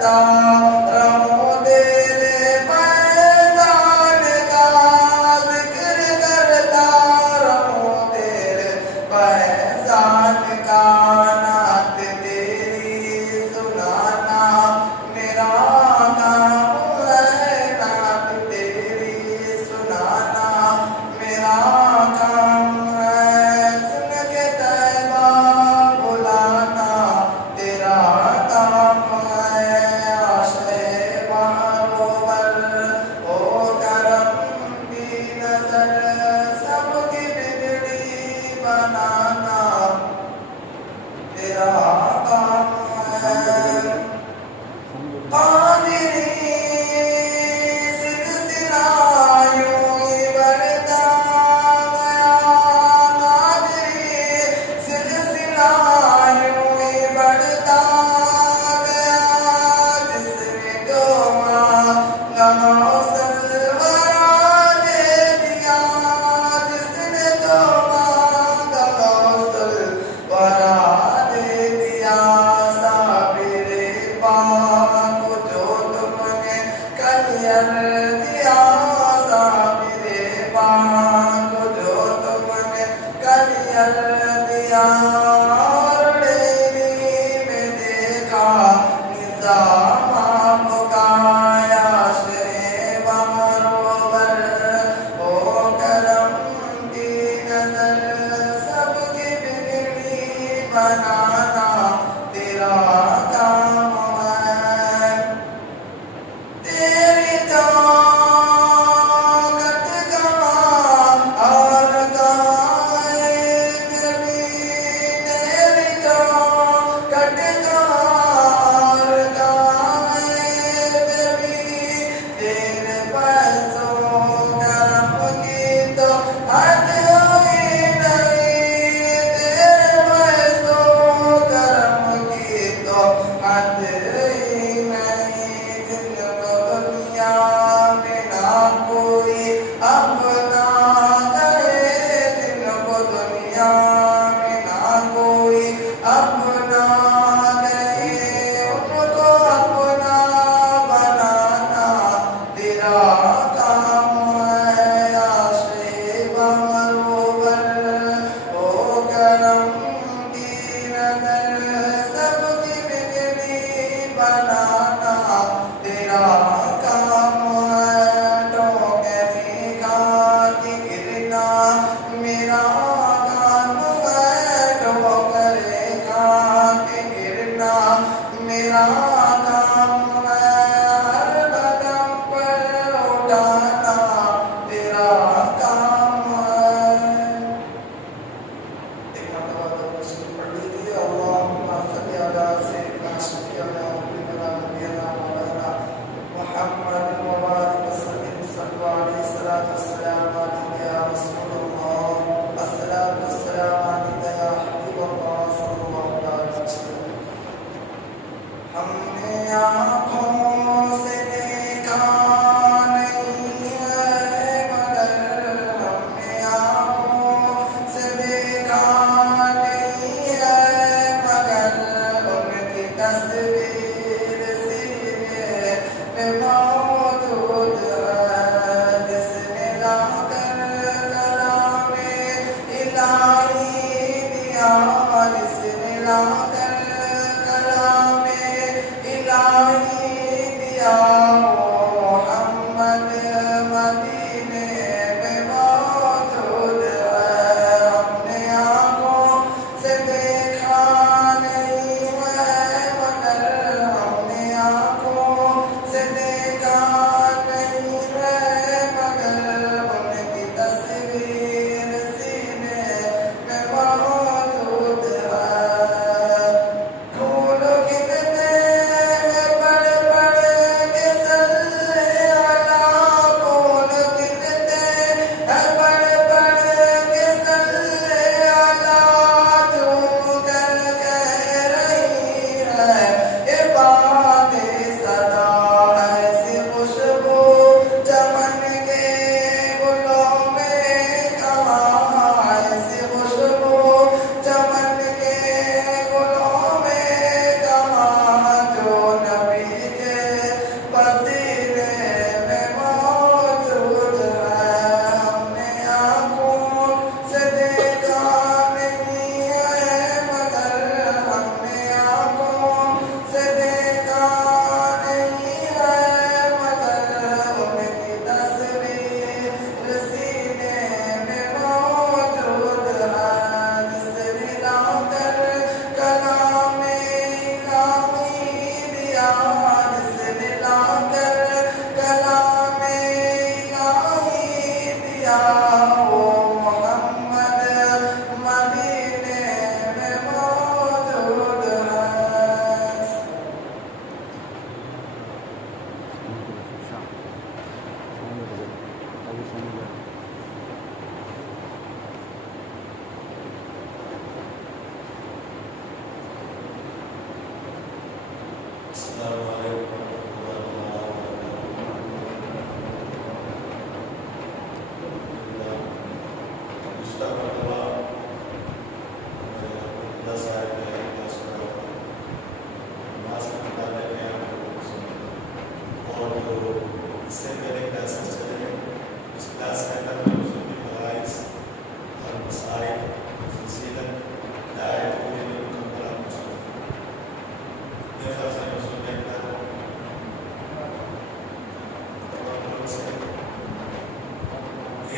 کرتا رہوں تیرے فیضان کا، ذکر کرتا رہوں تیرے فیضان کا، نعت تیری سنانا میرا کام ہے، نعت تیری سنانا میرا کام ہے، سن کے طیبہ بلانا تیرا کام ہے، عاشق بہروبر ہو کرم کی نظر، سب کی بگڑی بنانا تیرا کام ہے، قادری سلسلہ یوں ہی بڑھتا گیا، قادری سلسلہ یوں ہی بڑھتا گیا، جس نے جو مانگا غوث الورا دے دیا، جس نے جو مانگا غوث الورا دے دیا، صابر پاک جو تم نے کلیئر دیا، صابر پاک جو تم نے کلیئر دیا، اور ڈیری میں دیکھا نظام آپ کا، عاشق بہروبر ہو کرم کی نظر، سب کی بگڑی بنانا تیرا کام ہے۔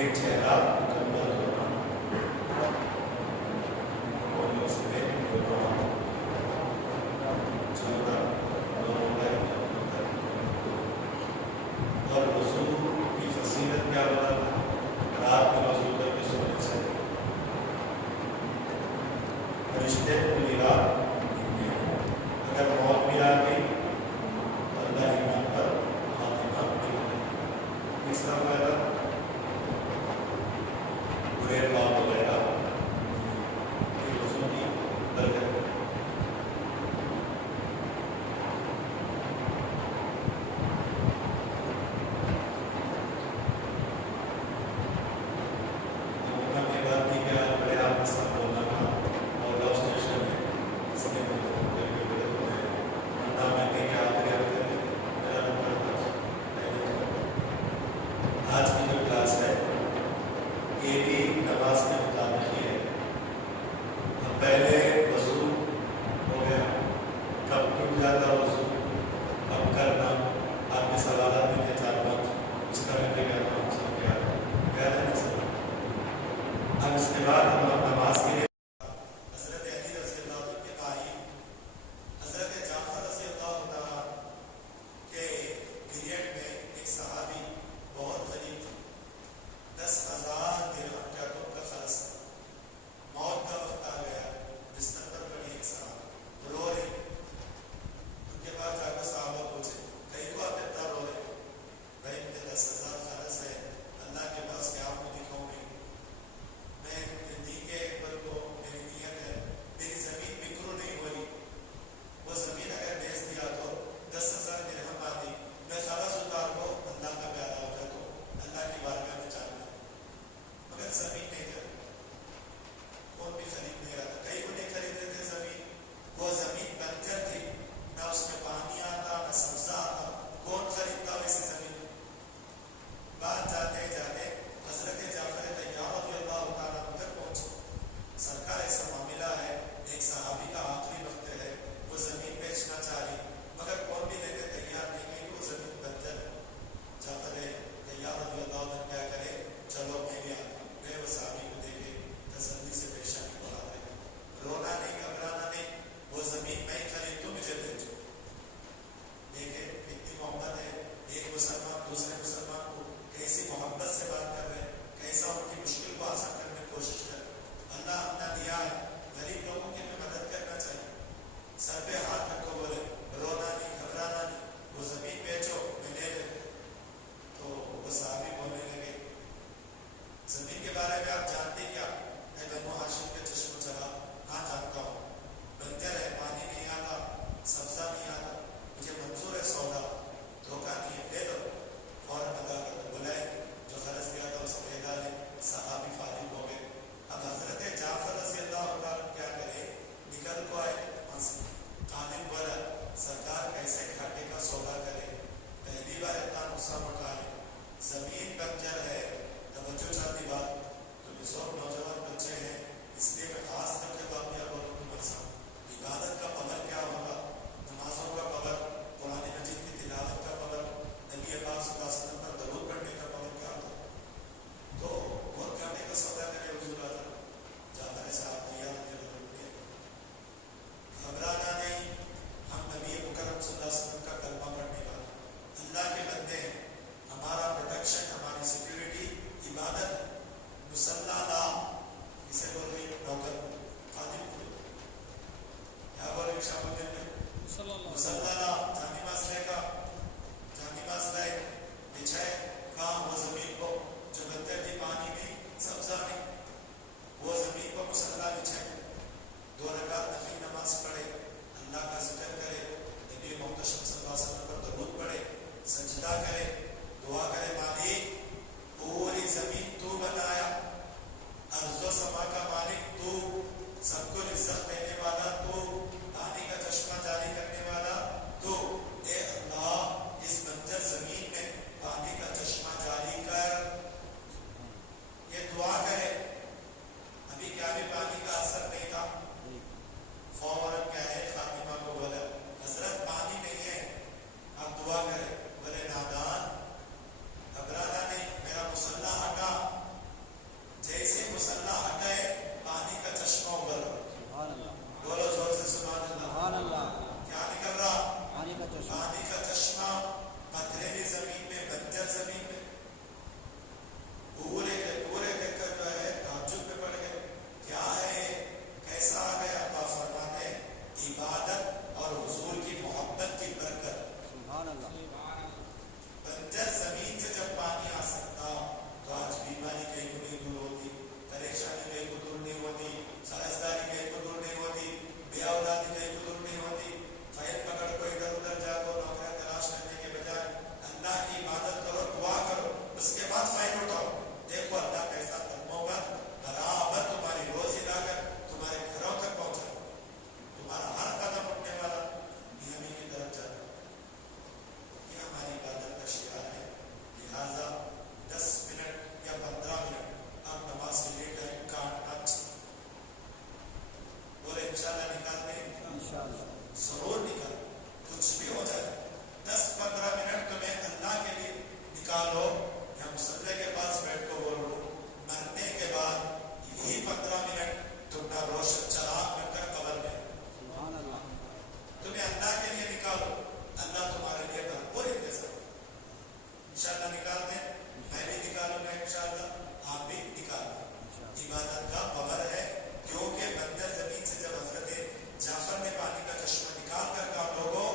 ایک چہرہ مکمل ہونا اور اس میں دونوں چلنا دونوں کا اور وضو کی فصیلت کیا بنا تھا رات میں وضو کر کے سونے سے فرشتے پوری رات اگر موت بھی آ گئی اللہ ایمان پر خاتمہ بھی ہو گئی تیسرا فائدہ برے خواب وغیرہ کی وضو کی برکت عموماً یہ بات کی کہ بڑے آپ کے ساتھ بولنا تھا اور لو اسٹیشن ہے बंजर जमीन से जब पानी आ सकता तो आज बीमारी कहीं को नहीं दूर होती, परेशानी कहीं को दूर नहीं होती, साजदारी कहीं को दूर नहीं होती, बेऔलादी कहीं को दूर नहीं होती। फाइल पकड़ को इधर उधर जाओ, नौकरियां तलाश करने के बजाय अल्लाह की इबादत करो, दुआ करो, उसके बाद फाइल उठाओ। देखो अल्लाह कैसा होगा, बराबर तुम्हारी रोजी लाकर तुम्हारे घरों तक पहुंचा, तुम्हारा हर कदम उठने वाला नियमी की तरफ जाता। ये हमारी इबादत का शिकार है। लिहाजा 10 मिनट या 15 मिनट आप नमाज के लिए टाइम काटना बोले इंशाल्लाह निकाल दें, जरूर निकाल, कुछ भी हो जाए 10-15 मिनट तुम्हें अल्लाह के लिए निकालो। या मुसल्ले के पास बैठ को बोलो, मरने के बाद यही 15 मिनट तुम ना रोशन चराग बनकर कब्र में तुम्हें अल्लाह के लिए निकालो, अल्लाह तुम्हारे लिए भरपूर इंतजाम इंशाल्लाह निकाल दें। मैं भी निकालूंगा इंशाल्लाह, आप भी निकाल दें। इबादत का बबर है, क्योंकि बंजर जमीन से जब हजरत जाफर ने पानी का चश्मा निकाल कर कहा लोगों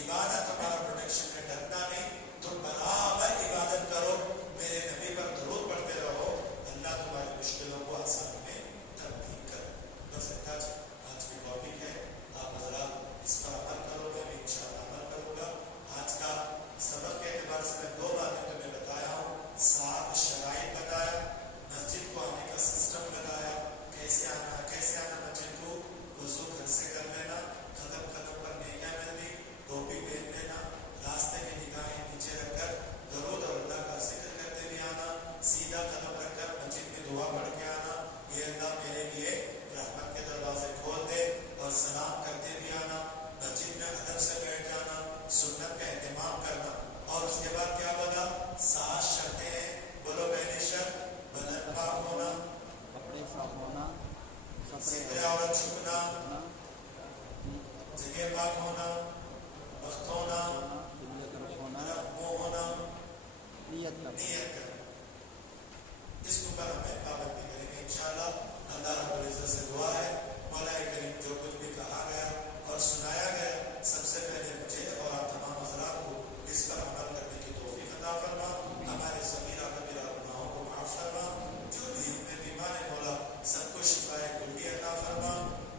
इबादत हमारा प्रोटेक्शन है, डरना नहीं, तुम बराबर इबादत करो, मेरे नबी पर दरूद पढ़ते रहो, अल्लाह तुम्हारी मुश्किलों को आसान में तब्दील कर। बस इतना आज की टॉपिक है, आप हजरात इस पर अमल करो, मैं भी इंशाल्लाह अमल करूंगा। आज का सबक के एतबार से मैं 2 बातें तुम्हें बताया हूँ, 7 शराइत बताया, मस्जिद को आने का सिस्टम बताया, कैसे आना मस्जिद को, वजू घर से कर लेना, कदम कदम पर नेकियां मिलती, टोपी पहन लेना, रास्ते में निगाहें नीचे रखकर दरूद और अल्लाह का जिक्र करते भी आना, सीधा कदम रखकर मस्जिद में दुआ पढ़ के आना, ये अल्लाह मेरे लिए रहमत के दरवाजे खोल दे, और सलाम करते भी आना, मस्जिद में अदब से बैठ जाना, सुन्नत का एहतमाम करना। और उसके बाद क्या बोला, 7 शर्तें हैं, बोलो पहली शर्त बदन पाक होना, कपड़े साफ होना, सितरा और झुकना, जगह पाक होना, वक्त होना, मुंह होना, नियत करना। इसके ऊपर हमें पाबंदी करेंगे इंशाल्लाह। अल्लाह रब्बुल इज्जत से दुआ है, मौला करीम जो कुछ भी कहा गया और सुनाया गया, सबसे पहले मुझे और आप तमाम हज़रात को इस पर अमल करने की तौफीक अता फरमा, हमारे सगीरा कबीरा गुनाहों को माफ फरमा, जो भी हमें बीमार है मौला सबको शिफाए कुल्ली अता फरमा,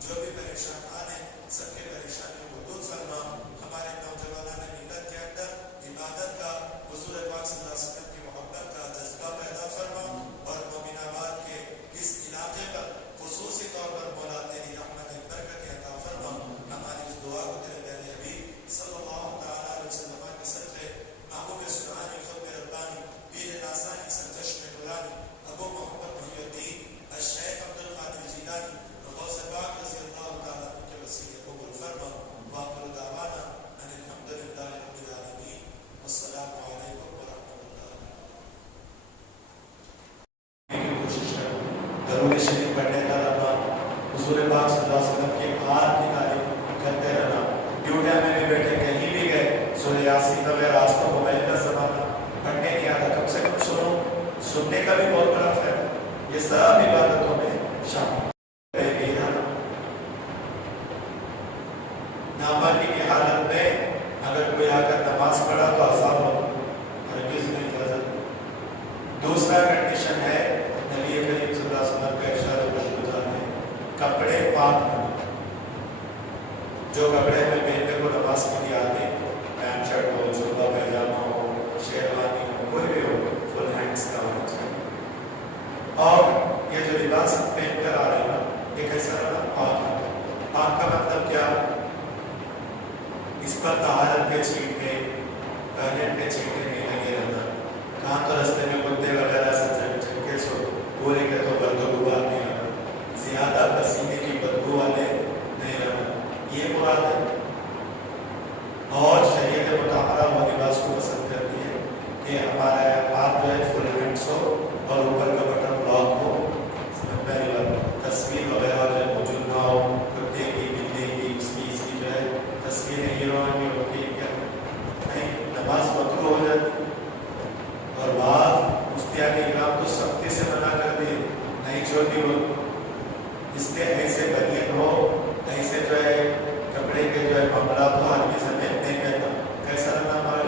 जो भी परेशान आने सबके परेशानियों को दूर फरमा। हमारे नौजवानों ने मिल्लत के अंदर इबादत का, हुजूर पाक सल्लल्लाहु अलैहि वसल्लम की मोहब्बत का जज्बा पैदा फरमा, और मोमिनाबाद के इस इलाके पर खुसूसी तौर पर मौला तेरी रहमत बरकत अता फरमा। हमारी इस दुआ को तेरे प्यारे हबीब सल्लल्लाहु तआला अलैहि वसल्लम के सदक़े महबूब सुभानी ख़ुद रब्बानी पीर नासानी सरजश में दुलानी अबू मोहम्मद मुहियुद्दीन अश-शेख अब्दुल कादिर जिलानी गौस पाक रज़ी अल्लाह तआला के वसीले कबूल फरमा। व आखिर दावाना अनिल हम्दुलिल्लाहि रब्बिल आलमीन। अस्सलामु अलैकुम व रहमतुल्लाहि। कोशिश करो दरूद शरीफ पढ़ने का रहना, हुजूर पाक सल्लल्लाहु अलैहि वसल्लम की हाथ की तारीफ करते रहना, ड्यूटियां में भी बैठे कहीं भी गए सूरह यासीन वगैरह, आज तो मोबाइल का ज़माना, पढ़ने नहीं आता, कम से कम सुनो, सुनने का भी बहुत बड़ा फ़ायदा, ये सब इबादतों में शामिल। नामानी की हालत में अगर कोई आकर नमाज पढ़ा तो आसान हो, हरगिज़ नहीं इजाज़त। दूसरा कंडीशन है नबी करीम सल्लल्लाहु अलैहि वसल्लम का इरशाद है कपड़े पाक होना। जो कपड़े में पहनने को नमाज के लिए आते, पैंट शर्ट हो, जुब्बा पैजामा हो, शेरवानी हो, कोई भी हो, फुल हैंड्स का होना चाहिए। और ये जो लिबास पहन कर आ रहे हैं ना, ये कैसा रहना, पाक। पाक का मतलब क्या, इस पर तहारत के छींटे, टॉयलेट के छींटे नहीं लगे रहना, कहाँ तो रास्ते में कुत्ते वगैरह से झटके सो पूरे के तो बदबू गुबार नहीं रहना, ज्यादा पसीने की बदबू वाले नहीं रहना, ये मुराद है। और शरीयत मुताहरा वो लिबास को पसंद करती है कि हमारा हाथ जो है फुल हैंड्स हो और ऊपर का बटन ब्लॉक हो, पहली बार तस्वीर वगैरह जो मौजूद ना हो, कुत्ते की, बिल्ली की, इसकी जो है तस्वीरें हीरोइन की होती है, नहीं नमाज मकरूह हो जाती। और बाद मुफ्तियान इकराम तो सख्ती से मना कर दिए, नहीं छोटी हो, इसलिए ऐसे बनियन हो, ऐसे जो है कपड़े के जो है मामला तो आदमी समेत नहीं कहता, कैसा रहना हमारा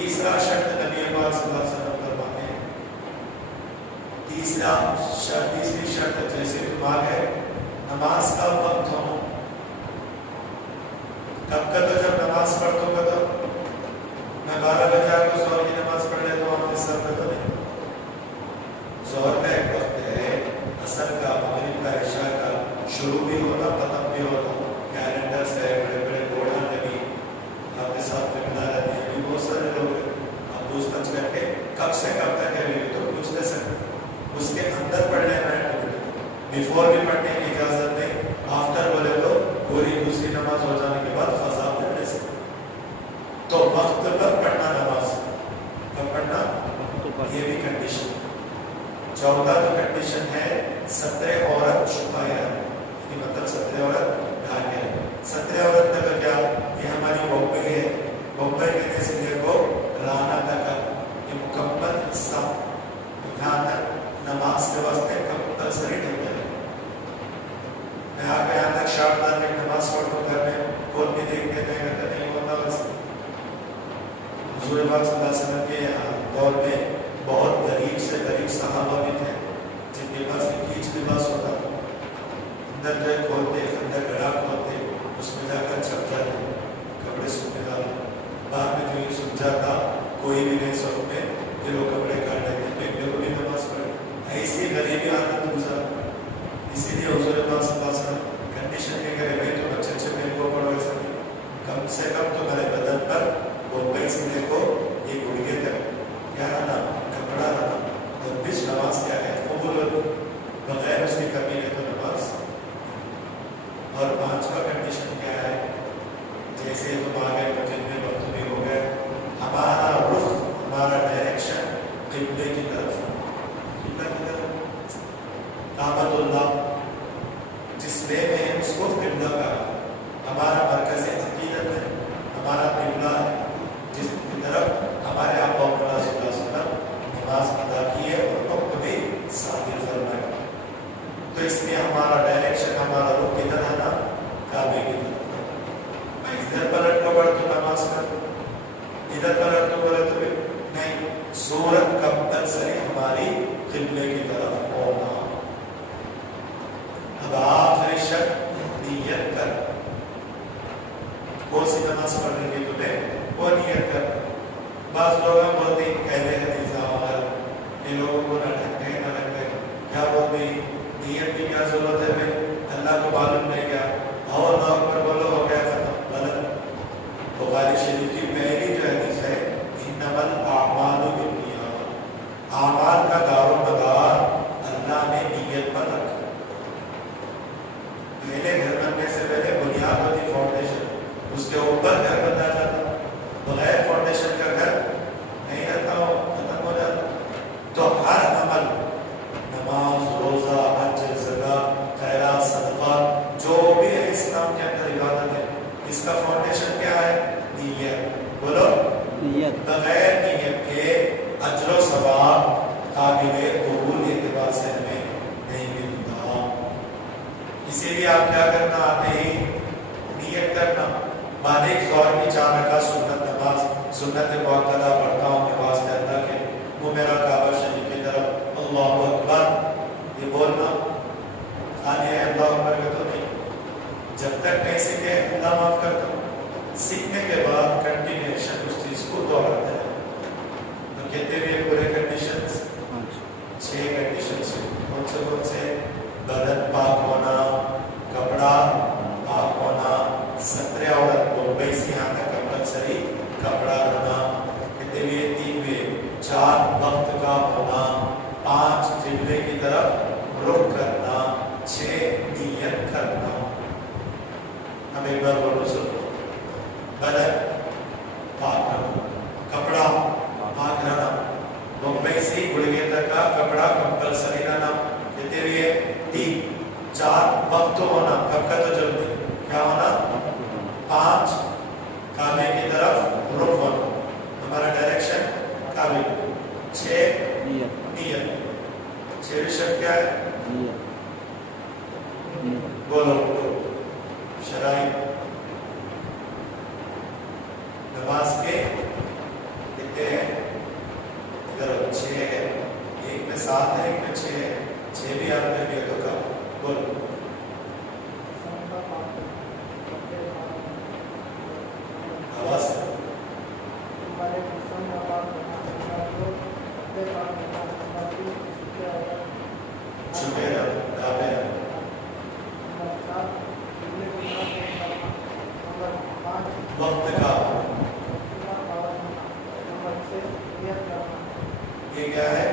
تیسرا شرط نبی پاک صلی اللہ علیہ وسلم فرماتے ہیں، تیسری شرط جیسے تم آ گئے نماز کا وقت ہو، کب کا تو جب نماز پڑھتا ہوں تو میں 12 بجے کو ظہر کی نماز پڑھ لیتا ہوں، آپ کے ساتھ تو نہیں. ظہر کا ایک وقت ہے، عصر کا، مغرب کا، عشاء کا، شروع بھی ہوتا ختم بھی ہوتا. کیلنڈر سے بڑے بڑے بورڈ آنے بھی آپ کے ساتھ میں ملا رہتے ہیں، بہت سارے لوگ آپ پوچھ پچھ کر کے کب سے کب تک ہے تو پوچھ دے سکتے. اس کے اندر پڑھ لینا ہے، بیفور بھی پڑھنے کی اجازت نہیں، آفٹر بولے تو پوری دوسری نماز ہو جانے کے بعد فضا پڑھ لے سکتے. تو وقت پر پڑھنا نماز، کب پڑھنا یہ بھی کنڈیشن. چوتھا جو کنڈیشن ہے 17 عورت چھپایا، مطلب 17 عورت ڈھاکے. 17 عورت تک کیا یہ ہماری بمبئی ہے، بمبئی کہنے سے لے کو رانا تک یہ مکمل حصہ یہاں تک نماز کے واسطے کمپلسری ڈھک جائے. میں آپ کے یہاں تک شاردان میں نماز پڑھوں گھر میں کون بھی دیکھتے نہیں ہوتا. حضور پاک صلی اللہ علیہ وسلم کے دور میں بہت غریب سے غریب صحابہ بھی تھے جن کے پاس کیچ لباس ہوتا تھا، اندر جو کھولتے اندر گڑا کھولتے اس میں جا کر چھپ جاتے کپڑے سوکھنے ڈالتے. بعد میں جو یہ سوکھ جاتا کوئی بھی نہیں سوکھ میں یہ لوگ کپڑے کاٹ لیتے تو ان لوگوں بھی نماز پڑھے. ایسی غریبی عادت گزار. اسی لیے حضور پاک صلی اللہ علیہ وسلم کنڈیشن کے کرے بھائی تم اچھے پہن کو پڑھو، ایسا نہیں، کم سے کم تمہارے بدن پر بمبئی سے لے کو یہ گڑگے تک کیا رہنا کپڑا رہنا. اور بیچ نماز کیا ہے قبول بغیر اس کی کمی ہے تو نماز. اور 5واں کنڈیشن کیا ہے، جیسے تم آگے مسجد میں وقت بھی ہو گئے، ہمارا رخ ہمارا ڈائریکشن قبلے کی طرف، کعبۃ اللہ جس وے میں اس کو قبلہ کا ہمارا مرکز عقیدت ہے، ہمارا قبلہ ہے جس کی طرف ہمارے آقا صلی اللہ علیہ وسلم نماز ادا کی ہے اور وقت بھی صادر فرمائے. تو اس لیے ہمارا ڈائریکشن ہمارا رخ کدھر ہے نا کعبے کی طرف. میں ادھر پلٹ کو پڑھ تو نماز پڑھ، ادھر پلٹ کو پڑھ تو نہیں. صورت کمپلسری ہماری قبلے کی طرف ہونا. اب آخری شرط نیت کر، کون سی نماز پڑھنے کی تمہیں وہ نیت کر. بعض لوگ بولتے ہیں پہلے حدیث یہ لوگوں کو نہ ڈھکے نہ رکھتے کیا بولتے ہیں نیت کی کیا ضرورت ہے بھائی اللہ کو معلوم نہیں کیا اور اللہ پر بولو ہو گیا ختم. غلط. بخاری شریف کی پہلی جو حدیث ہے انما الاعمال بالنیات، اعمال کا دار و مدار اللہ نے نیت پر رکھا. پہلے گھر بننے سے پہلے بنیاد ہوتی فاؤنڈیشن، اس کے اوپر گھر بننا جاتا. بغیر فاؤنڈیشن کا گھر نہیں رہتا ہو ختم ہو جاتا. تو ہر عمل نماز روزہ حج زکات خیرات صدقات جو بھی ہے اسلام کے اندر عبادت ہے اس کا فاؤنڈیشن کیا ہے نیت. بولو نیت. بغیر نیت کے اجر و ثواب قابل قبول اعتبار سے ہمیں نہیں ملتا. اسی لیے آپ کیا کرنا آتے ہی نیت کرنا. بعد ایک ظہر کی 4 رکعت سنت نماز سنت مؤکدہ پڑھتا ہوں میں واسطے اللہ کے، وہ میرا کعبہ شریف کی طرف اللہ اکبر یہ بولنا خالی ہے اللہ اکبر کا تو نہیں. جب تک نہیں سیکھے اللہ معاف کرتا ہوں. سیکھنے کے بعد کنٹینیوشن اس چیز کو دوہراتے ہیں. تو کہتے ہوئے پورے کنڈیشنز 6 کنڈیشنز کون سے بدن پاک ہونا، کپڑا پاک ہونا، 17 عورت بمبئی سے یہاں تک کمپلسری کپڑا رہنا، کہتے ہوئے 3 میں 4 وقت کا ہونا، 5 قبلے کی طرف رخ کرنا، 6 نیت کرنا. اب ایک بار بولو سنو. بدن پاک رہنا، کپڑا پاک رہنا، بمبئی سے گڑگے تک کا کپڑا کمپلسری رہنا. کہتے ہوئے 3 4 وقت ہونا، کب کا تو جلدی کیا ہونا، 5 کعبے کی طرف رخ ہونا، ہمارا ڈائریکشن کعبے. 6 نیت. 6 شرط کیا ہے بولو شرائط نماز کے. کہتے 6 ہے, ایک میں 7 ہے، ایک میں 6 ہے. 6 بھی آپ نے لیا تو کہا بولو. آواز چھپے ڈابے وقت کا یہ کیا ہے؟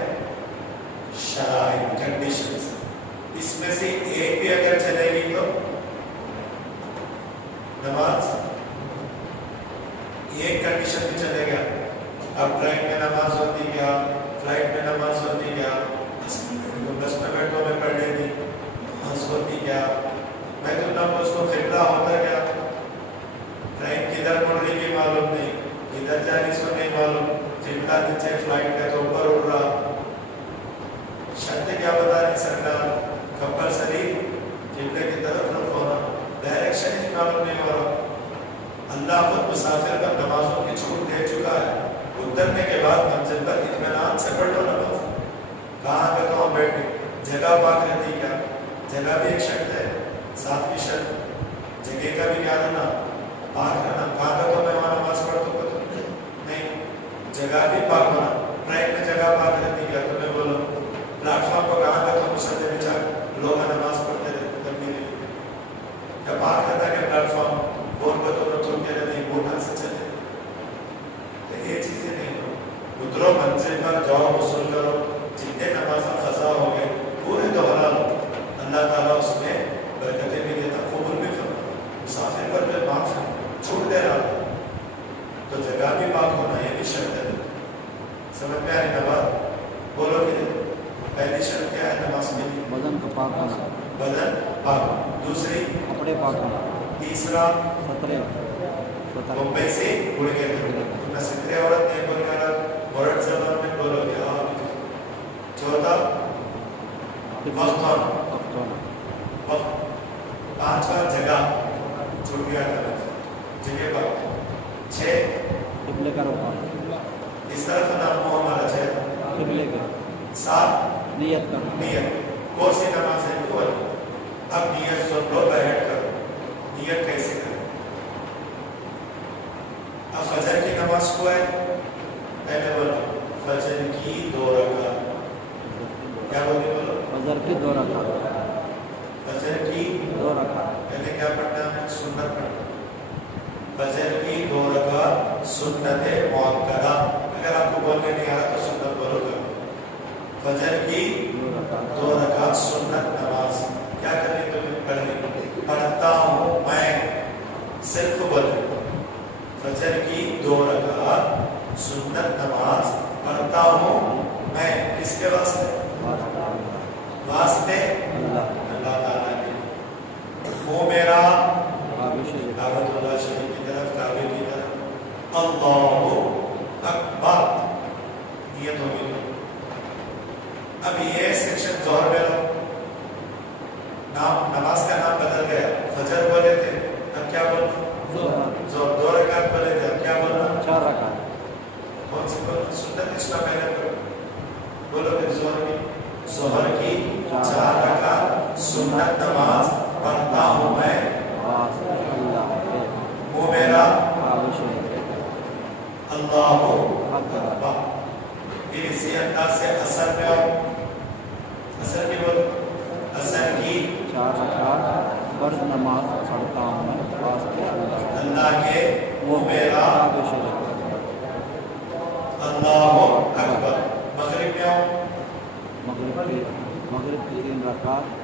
شرائط، کنڈیشنز. اس میں سے ایک بھی اگر چلے گی تو نماز، ایک کنڈیشن بھی چلے گا. اب ٹرین میں نماز ہوتی کیا، فلائٹ میں نماز ہوتی کیا، بس میں بیٹھو میں پڑھ لیتی نماز ہوتی کیا، میں تو نہ اس کو قبلہ ہوتا کیا، ٹرین کدھر مڑ رہی کی معلوم نہیں، کدھر جا رہی سو نہیں معلوم، قبلہ نیچے فلائٹ ہے تو اوپر اڑ رہا. شرط کیا بتا رہی سرکار؟ کمپلسری قبلے کی طرف رخ ہونا، ڈائریکشن ہی معلوم نہیں ہو رہا. اللہ خود مسافر پر نمازوں کی چھوٹ دے چکا ہے. اترنے کے بعد منزل پر اطمینان سے پڑھ لو نماز. کہاں پہ کہاں بیٹھے، جگہ پاک رہتی کیا؟ جگہ بھی ایک شرط ہے، ساتھ کی شرط جگہ کا بھی کیا رہنا، پاک رہنا. کہاں پہ تو میں وہاں نماز پڑھ تو نہیں، جگہ بھی پاک ہونا. ٹرین میں جگہ پاک رہتی کیا؟ تمہیں بولو. پلیٹ فارم کو کہاں پہ تو مسلے بچا لوگ نماز پڑھتے رہتے تب بھی نہیں. کیا پاک رہتا کہ پلیٹ فارم بول کو تو چل کے رہتے بوٹا سے چلے؟ یہ چیزیں نہیں ہو. اترو منزل پر جاؤ، وصول کرو، جتنے نماز قضا ہو گئے پورے دوہرا لو. اللہ تعالیٰ اس میں برکتیں بھی دیتا، قبول بھی کرتا. مسافر پر جو معاف ہے چھوٹ دے رہا تو جگہ بھی پاک ہونا یہ بھی شرط ہے. سمجھ میں آ رہی نماز بولو کہ پہلی شرط کیا ہے نماز میں؟ بدن کا پاک ہونا، بدن پاک. دوسری کپڑے پاک ہونا. تیسرا سترے ممبئی سے اڑ گئے نہ سترے عورت نہیں بول گیا عورت زبان میں بولو گیا. چوتھا وقت وقت. پانچواں جگہ چھوٹ گیا جگہ پر. 6 قبلے کا رخ، اس طرح کا نام ہو ہمارا 6. قبلے کے. 7 نیت کا. نیت. کون سی نماز ہے تو اب نیت سن لو، بیٹھ کرو. نیت کیسے کرو؟ اب فجر کی نماز کو ہے پہلے بولو فجر کی 2 رکعت. کیا بولتے بولو؟ فجر کی 2 رکعت. فجر کی 2 رکعت. پہلے کیا پڑھنا ہے؟ سنت پڑھنا. فجر کی 2 رکعت سنت مؤکدہ. اگر آپ کو بولنے نہیں آ رہا تو سنت بولو گا. فجر کی 2 رکعت سنت نماز کیا کرنی تمہیں پڑھنی؟ پڑھتا ہوں میں. صرف بولے فجر کی 2 رکعت سنت نماز پڑھتا ہوں میں. کس کے واسطے؟ واسطے اللہ تعالیٰ کے. وہ میرا کعبۃ اللہ شریف کی طرف، کعبے کی طرف. اللہ اکبر نیت ہو گئی. اب یہ سیکشن ظہر میں لو. نام نماز کا نام بدل گیا. فجر بولے تھے اب کیا بولنا؟ ظہر. 2 رکعت بولے تھے اب کیا بولنا؟ 4 رکعت. کون سی بولنا؟ سنت اسلام پہلے کرو. بولو پھر ظہر کی 4 رکعت سنت نماز پڑھتا ہوں میں. وہ میرا اللہ اکبر. پھر اسی انداز سے اثر میں آؤ. اثر کی بولو. اثر کی 4 رکعت فرض نماز پڑھتا ہوں میں واسطے اللہ کے. وہ میرا اللہ اکبر. مغرب میں آؤ. مغرب کی 3 رکعت.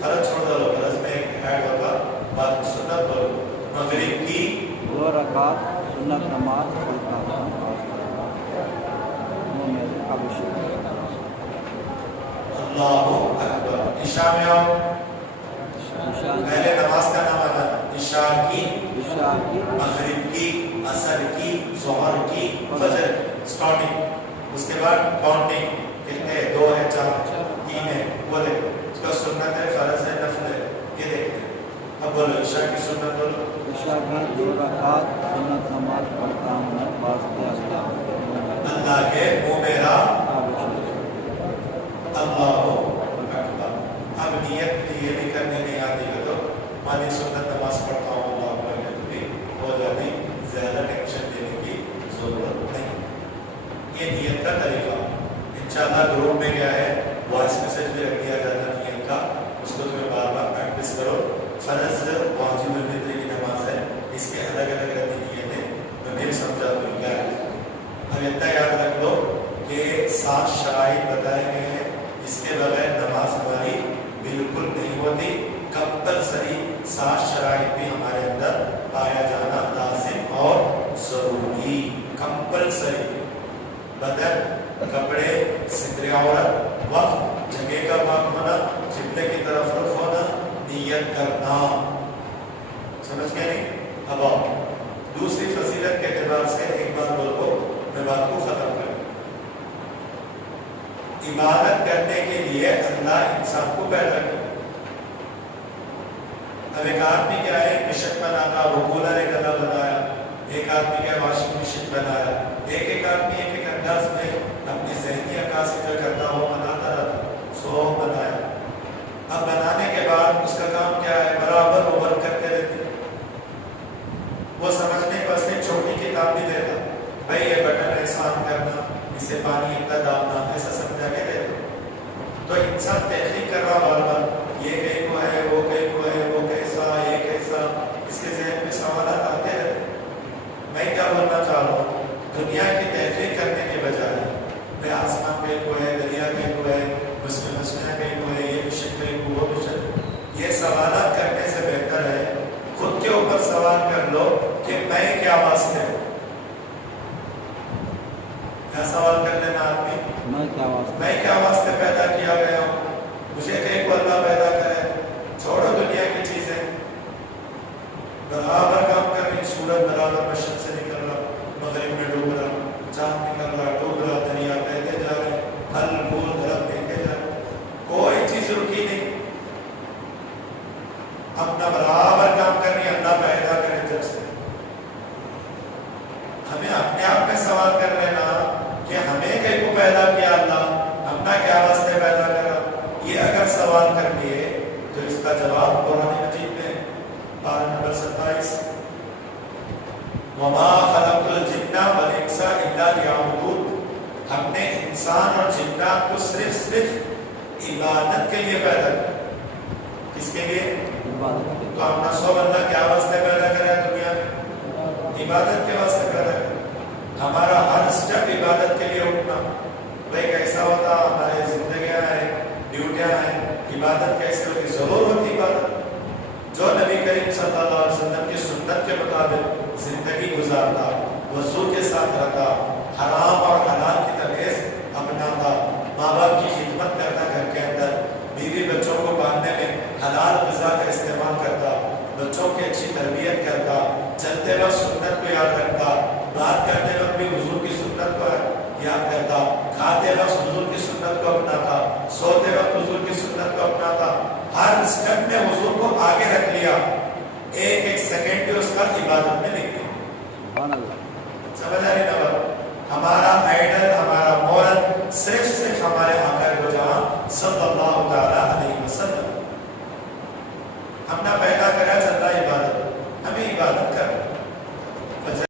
فرض چھوڑ دو، فرض میں ایک ایڈ ہوگا بعد سنت بولو. مغرب کی 2 رکعت سنت نماز پڑھتا ہوں وہ میرے اللہ اکبر. عشاء میں آؤ. پہلے نماز کا نام آتا ہے. عشاء کی، مغرب کی، عصر کی، ظہر کی، فجر کی. اسٹارٹنگ. اس کے بعد کاؤنٹنگ. کتنے؟ 2 ہے، 4 3 ہے. بولے اس کا سنت ہے، فرض ہے، نفل ہے. یہ دیکھتے ہیں. اب بولو عشاء کی سنت بولو. عشاء کی 2 رکعت سنت نماز پڑھتا ہوں میں واسطے اللہ کے. وہ میرا अल्लाहु अकबर। अब नियत ये भी करनी नहीं आती है तो मानी सुन्नत नमाज पढ़ता हूँ अल्लाह अकबर में तो भी हो जाती, ज़्यादा टेंशन देने की ज़रूरत नहीं। ये नियत का तरीका इंशाअल्लाह ग्रुप में क्या है वॉइस मैसेज भी रख दिया जाता है नियत का, उसको तुम्हें बार बार प्रैक्टिस करो। फर्ज वाजिब फित्र की नमाज है, इसके अलग अलग रखी नियतें मैं फिर समझा दूँ क्या है। अब इतना याद रख लो कि 7 शराइत बताए गए हैं, इसके बगैर नमाज हमारी बिल्कुल नहीं होती। कंपलसरी 7 शराइत भी हमारे अंदर पाया जाना लाजिम और जरूरी, कंपलसरी। बदन, कपड़े, सितरे औरत, वक्त, जगह का पाक होना, किबले की तरफ रुख होना, नियत करना। समझ गए नहीं? अब आओ दूसरी फजीलत के एतबार से एक बात बोलो, मैं बात को खत्म कर। इबादत करने के लिए अल्लाह इंसान को पैदा किया। अब एक आदमी क्या है मिशन बनाता, वो कूलर एक अलग बनाया, एक आदमी क्या वॉशिंग मशीन बनाया, एक आदमी एक अंदाज में अपनी ज़हनी अक्कासी जो करता हो बनाता रहता, सो बनाया। अब बनाने के बाद उसका काम क्या है, बराबर वो वर्क करते रहते। वो समझने बस एक छोटी किताब भी देता, भाई ये बटन ऐसा ऑन करना, इसे पानी इतना डालना, ऐसा समझा के देता। तो इंसान तहकीक कर रहा बार बार, ये कहीं को है, वो कहीं को है, वो कैसा, ये कैसा, इसके ज़हन में सवाल आते रहते। मैं क्या बोलना चाह रहा हूँ, दुनिया की तहकीक करने के बजाय मैं आसमान कहीं को है, दरिया कहीं को है, उसमें मछलियाँ कहीं को है, ये मिशन कहीं को, वो मिशन, ये सवाल करने से बेहतर है खुद के ऊपर सवाल कर लो कि मैं क्या वास्ते हूँ। क्या सवाल कर लेना आदमी, मैं क्या वास्ते पैदा किया गया हूँ, मुझे कहीं को अल्लाह पैदा करे। छोड़ो दुनिया की चीजें, बराबर काम कर रही, सूरज बराबर मशरक से निकल रहा, मगरिब में डूब रहा, चांद निकल रहा, डूब रहा, दरिया बहते जा रहे, फल फूल दरख्त बहते जा रहे, कोई चीज रुकी नहीं, अपना बराबर काम कर रही। अल्लाह पैदा करे जब से हमें अपने आप में सवाल कर लेना कि हमें कहीं को पैदा किया अल्लाह, अपना क्या वास्ते पैदा करा। ये अगर सवाल कर लिए तो इसका जवाब कुरान मजीद में पारा नंबर 27, वमा खलक़ुल जिन्ना वल इंसा इल्ला लियअबुदून, हमने इंसान और जिन्नात को सिर्फ इबादत के लिए पैदा किया। किसके लिए? तो हमने 100 बंदा क्या वास्ते पैदा करा दुनिया में? इबादत के वास्ते पैदा करा। हमारा हर स्टेप इबादत के लिए उठना, भाई कैसा होता हमारे जिंदगियां हैं, ड्यूटियां हैं, इबादत कैसे होती? जरूर होती इबादत। जो नबी करीम सल्लल्लाहु अलैहि वसल्लम की सुन्नत के मुताबिक जिंदगी गुजारता, वज़ू के साथ रहता, हराम और हलाल की तमीज़ अपनाता, माँ बाप की खिदमत करता, घर के अंदर बीवी बच्चों को पालने में हलाल ग़िज़ा का इस्तेमाल करता, बच्चों की अच्छी तरबियत करता, चलते वक्त सुन्नत को याद रखता, बात करते वक्त भी हुजूर की सुन्नत को याद करता, खाते वक्त हुजूर की सुन्नत को अपनाता, सोते वक्त हुजूर की सुन्नत को अपनाता, हर स्टेप में हुजूर को आगे रख लिया, एक एक सेकंड भी उसका इबादत में लिख दिया। समझ आ रही ना बात? हमारा आइडल, हमारा मॉरल सिर्फ हमारे आका दो जहां सल्लल्लाहु अलैहि